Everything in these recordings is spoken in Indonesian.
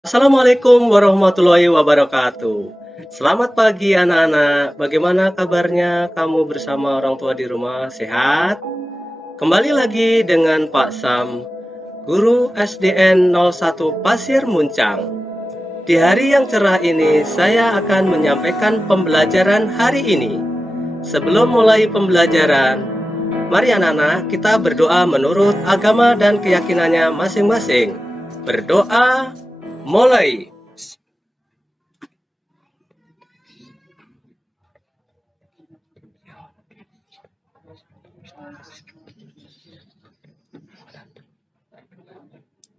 Assalamualaikum warahmatullahi wabarakatuh. Selamat pagi anak-anak. Bagaimana kabarnya kamu bersama orang tua di rumah? Sehat? Kembali lagi dengan Pak Sam, guru SDN 01 Pasir Muncang. Di hari yang cerah ini, saya akan menyampaikan pembelajaran hari ini. Sebelum mulai pembelajaran, mari anak-anak kita berdoa menurut agama dan keyakinannya masing-masing. Berdoa, mulai.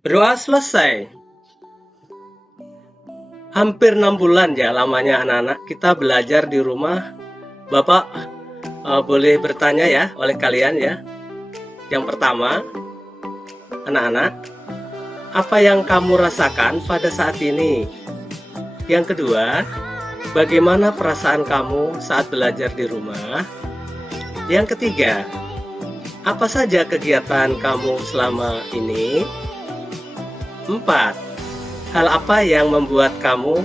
Berdoa selesai. Hampir 6 bulan ya lamanya anak-anak kita belajar di rumah. Bapak boleh bertanya ya oleh kalian ya. Yang pertama, anak-anak, apa yang kamu rasakan pada saat ini? Yang kedua, bagaimana perasaan kamu saat belajar di rumah? Yang ketiga, apa saja kegiatan kamu selama ini? 4. Hal apa yang membuat kamu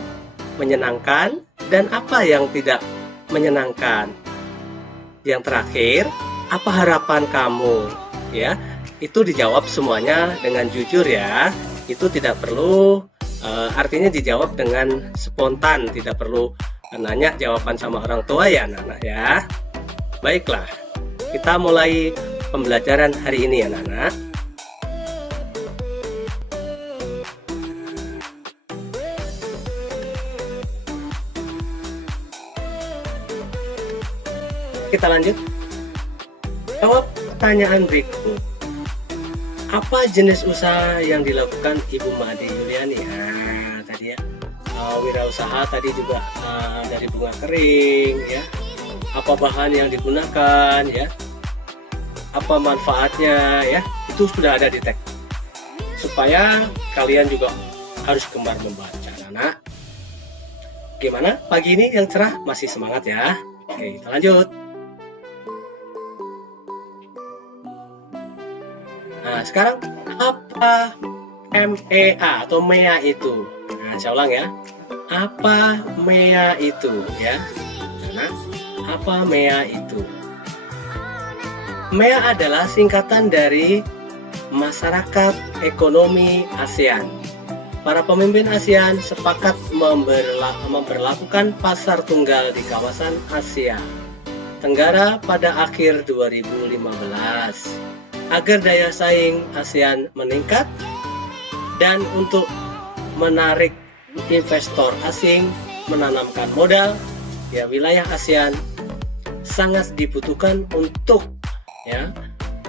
menyenangkan dan apa yang tidak menyenangkan? Yang terakhir, apa harapan kamu? Ya, itu dijawab semuanya dengan jujur ya. Itu tidak perlu artinya dijawab dengan spontan, tidak perlu nanya jawaban sama orang tua ya anak-anak ya. Baiklah, kita mulai pembelajaran hari ini ya anak-anak. Kita lanjut. Jawab pertanyaan berikut. Apa jenis usaha yang dilakukan Ibu Made Yuliani? Nah, tadi ya, wirausaha tadi juga dari bunga kering ya. Apa bahan yang digunakan ya? Apa manfaatnya ya? Itu sudah ada di teks. Supaya kalian juga harus gemar membaca, anak. Gimana? Pagi ini yang cerah masih semangat ya? Oke, kita lanjut. Nah, sekarang apa MEA atau MEA itu? Nah, saya ulang ya. Apa MEA itu ya? Nah, apa MEA itu? MEA adalah singkatan dari Masyarakat Ekonomi ASEAN. Para pemimpin ASEAN sepakat memberlakukan pasar tunggal di kawasan Asia Tenggara pada akhir 2015. Agar daya saing ASEAN meningkat dan untuk menarik investor asing menanamkan modal ya, wilayah ASEAN sangat dibutuhkan untuk ya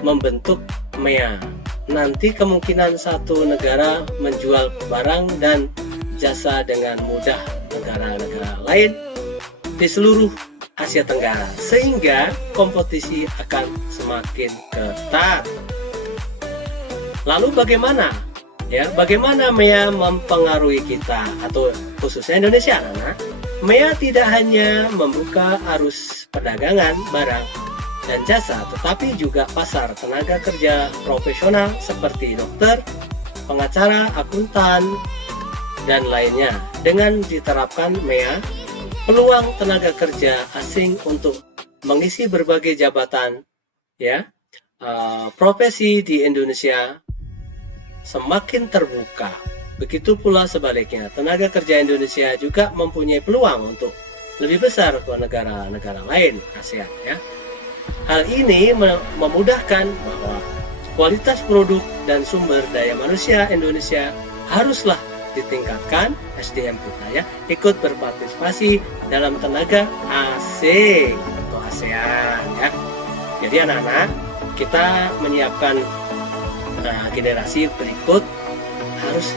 membentuk MEA. Nanti kemungkinan satu negara menjual barang dan jasa dengan mudah negara-negara lain di seluruh Asia Tenggara, sehingga kompetisi akan semakin ketat. Lalu bagaimana? Ya, bagaimana MEA mempengaruhi kita atau khususnya Indonesia, anak? MEA tidak hanya membuka arus perdagangan barang dan jasa, tetapi juga pasar tenaga kerja profesional seperti dokter, pengacara, akuntan, dan lainnya. Dengan diterapkan MEA, peluang tenaga kerja asing untuk mengisi berbagai jabatan ya profesi di Indonesia semakin terbuka. Begitu pula sebaliknya, tenaga kerja Indonesia juga mempunyai peluang untuk lebih besar ke negara-negara lain ASEAN ya. Hal ini memudahkan bahwa kualitas produk dan sumber daya manusia Indonesia haruslah ditingkatkan, SDM kita ya, ikut berpartisipasi dalam tenaga asing atau ASEAN ya. Jadi anak-anak, kita menyiapkan generasi berikut harus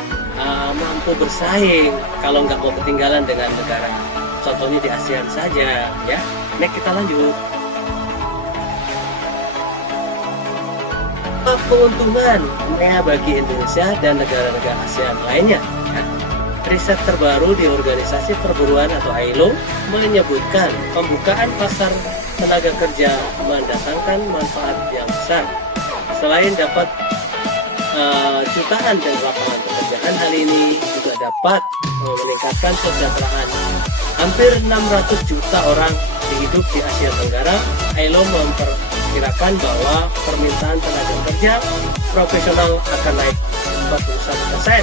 mampu bersaing. Kalau nggak mau ketinggalan dengan negara, contohnya di ASEAN saja ya. Next kita lanjut. Apa keuntungan MEA bagi Indonesia dan negara-negara ASEAN lainnya? Ya. Riset terbaru di Organisasi Perburuan atau ILO menyebutkan pembukaan pasar tenaga kerja mendatangkan manfaat yang besar. Selain dapat jutaan dan lapangan pekerjaan, hal ini juga dapat meningkatkan kesejahteraan hampir 600 juta orang hidup di Asia Tenggara. ILO memperkirakan bahwa permintaan tenaga kerja profesional akan naik 41%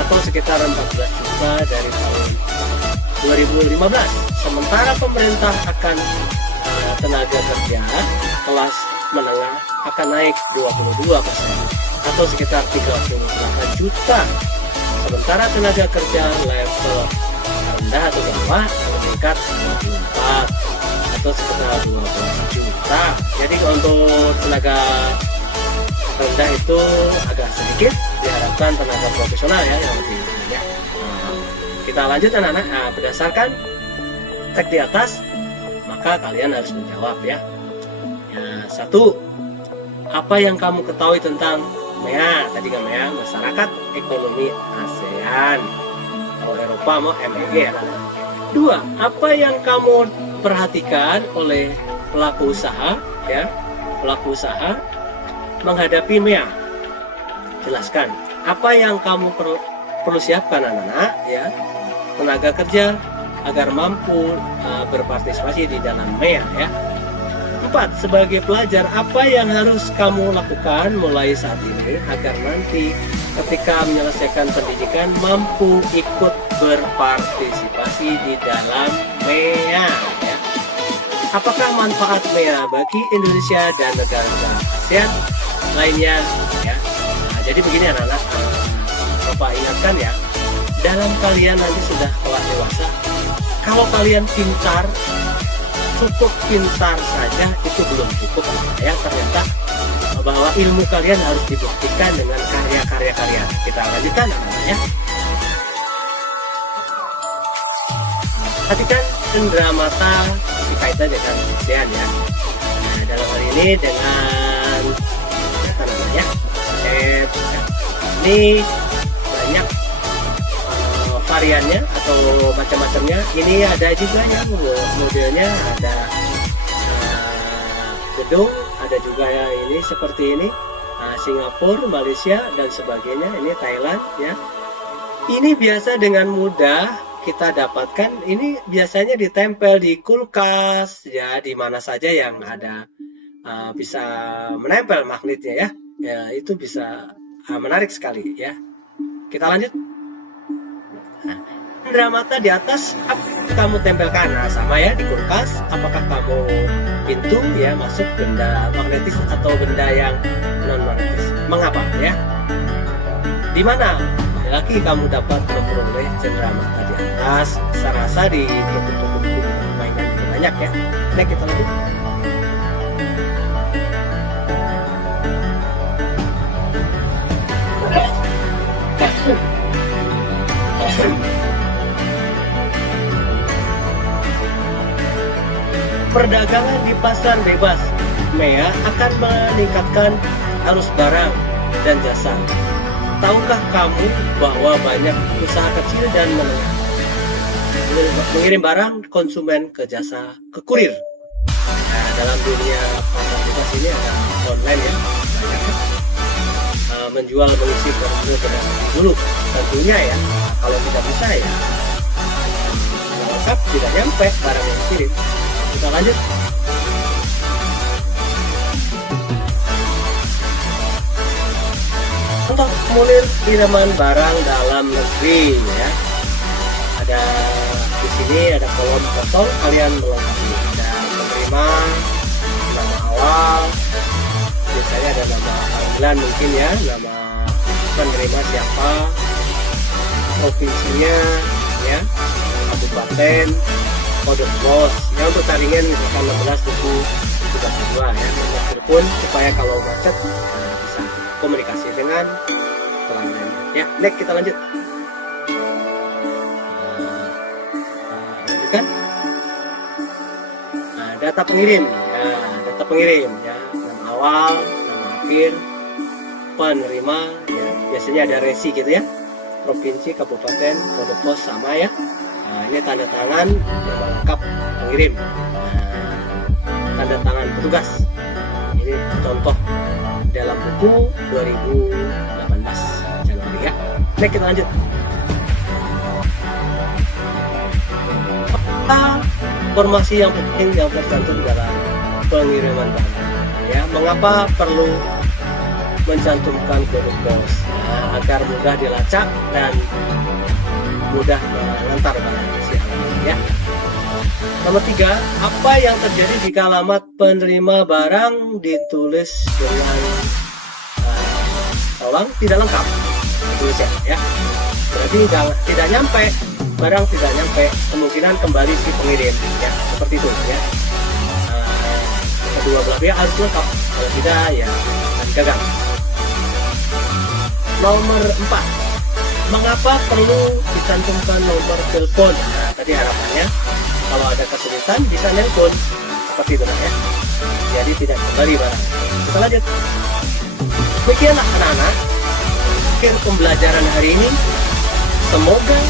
atau sekitar 14 juta dari tahun 2015. Sementara pemerintah akan tenaga kerja kelas menengah akan naik 22% atau sekitar 38 juta. Sementara tenaga kerja level rendah atau bawah meningkat 24 atau sekitar 12 juta. Jadi untuk tenaga rendah itu agak sedikit, diharapkan tenaga profesional ya yang lebih banyak. Kita lanjut anak-anak. Berdasarkan teks di atas, maka kalian harus menjawab ya. Satu, apa yang kamu ketahui tentang MEA? Tadi kan MEA, Masyarakat Ekonomi ASEAN. Kalau Eropa mau MEG ya. Dua, apa yang kamu perhatikan oleh pelaku usaha ya? Pelaku usaha menghadapi MEA. Jelaskan apa yang kamu perlu siapkan anak-anak ya, tenaga kerja agar mampu berpartisipasi di dalam MEA ya. 4. Sebagai pelajar, apa yang harus kamu lakukan mulai saat ini agar nanti ketika menyelesaikan pendidikan mampu ikut berpartisipasi di dalam MEA ya. Apakah manfaat MEA bagi Indonesia dan negara-negara ASEAN lainnya ya? Jadi begini anak-anak, Bapak ingatkan ya, dalam kalian nanti sudah kelas dewasa, kalau kalian pintar, cukup pintar saja itu belum cukup ya. Ternyata bahwa ilmu kalian harus dibuktikan dengan karya-karya kalian. Kita lanjutkan anak-anaknya. Perhatikan indera mata dikaitan dengan ASEAN ya. Nah, dalam hal ini dengan apa namanya? Ini banyak variannya atau macam-macamnya. Ini ada juga ya modelnya, ada gedung, ada juga ya ini seperti ini, Singapura, Malaysia dan sebagainya. Ini Thailand ya. Ini biasa dengan mudah kita dapatkan. Ini biasanya ditempel di kulkas ya, di mana saja yang ada bisa menempel magnetnya ya. Ya itu bisa menarik sekali ya. Kita lanjut. Indera mata di atas, apa kamu tempelkan? Nah, sama ya di kulkas. Apakah kamu pintu ya masuk benda magnetis atau benda yang non magnetis? Mengapa ya? Di mana lagi kamu dapat memperoleh cendera mata di atas? Saya rasa di toko-toko mainan juga banyak ya. Nah, kita lanjut. Perdagangan di pasar bebas MEA akan meningkatkan arus barang dan jasa. Tahukah kamu bahwa banyak usaha kecil dan menengah mengirim barang konsumen ke jasa ke kurir? Nah, dalam dunia pasar bebas ini ada online ya, menjual mengisi formulir dulu tentunya ya. Kalau tidak bisa ya lengkap, tidak nyampe barang yang dikirim. Kita lanjut. Untuk formulir kiriman barang dalam negeri ya, ada di sini ada kolom kosong, kalian melengkapi. Ada penerima, nama awal, biasanya ada nama panggilan mungkin ya, nama penerima siapa, provinsinya ya, kabupaten, kode pos ya. Untuk taringan misalkan 16 32 ya, nomor telepon supaya kalau macet bisa komunikasi dengan pelanggan ya. Next kita lanjut. Lanjutkan. Nah, data pengirim ya, data pengirim ya, nama awal, nama akhir, penerima ya, biasanya ada resi gitu ya, provinsi, kabupaten, kode pos sama ya. Nah, ini tanda tangan nama lengkap pengirim. Nah, tanda tangan petugas. Ini contoh dalam buku 2018 Januari ya. Baik, kita lanjut. informasi yang penting yang tercantum dalam pengiriman barang. Ya, mengapa perlu mencantumkan kode pos? Nah, agar mudah dilacak dan mudah mengantar barang si alamat, ya. Nomor 3, apa yang terjadi jika alamat penerima barang ditulis dengan tidak lengkap tulisnya, ya. Berarti tidak nyampe, barang tidak nyampe, kemungkinan kembali si pengirim, ya, seperti itu, ya. Kedua belah pihak harus lengkap, kalau tidak ya gagal. Nomor 4, mengapa perlu dicantumkan nomor telepon? Nah, tadi harapannya kalau ada kesulitan bisa nelpon, seperti itu, ya. Jadi tidak kembali barang. Kita lanjut. Demikianlah anak-anak, akhir pembelajaran hari ini. Semoga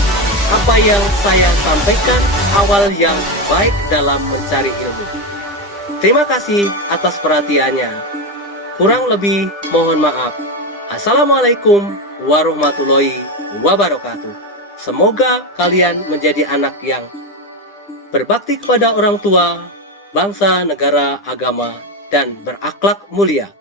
apa yang saya sampaikan awal yang baik dalam mencari ilmu. Terima kasih atas perhatiannya. Kurang lebih mohon maaf. Assalamualaikum warahmatullahi wabarakatuh. Semoga kalian menjadi anak yang berbakti kepada orang tua, bangsa, negara, agama, dan berakhlak mulia.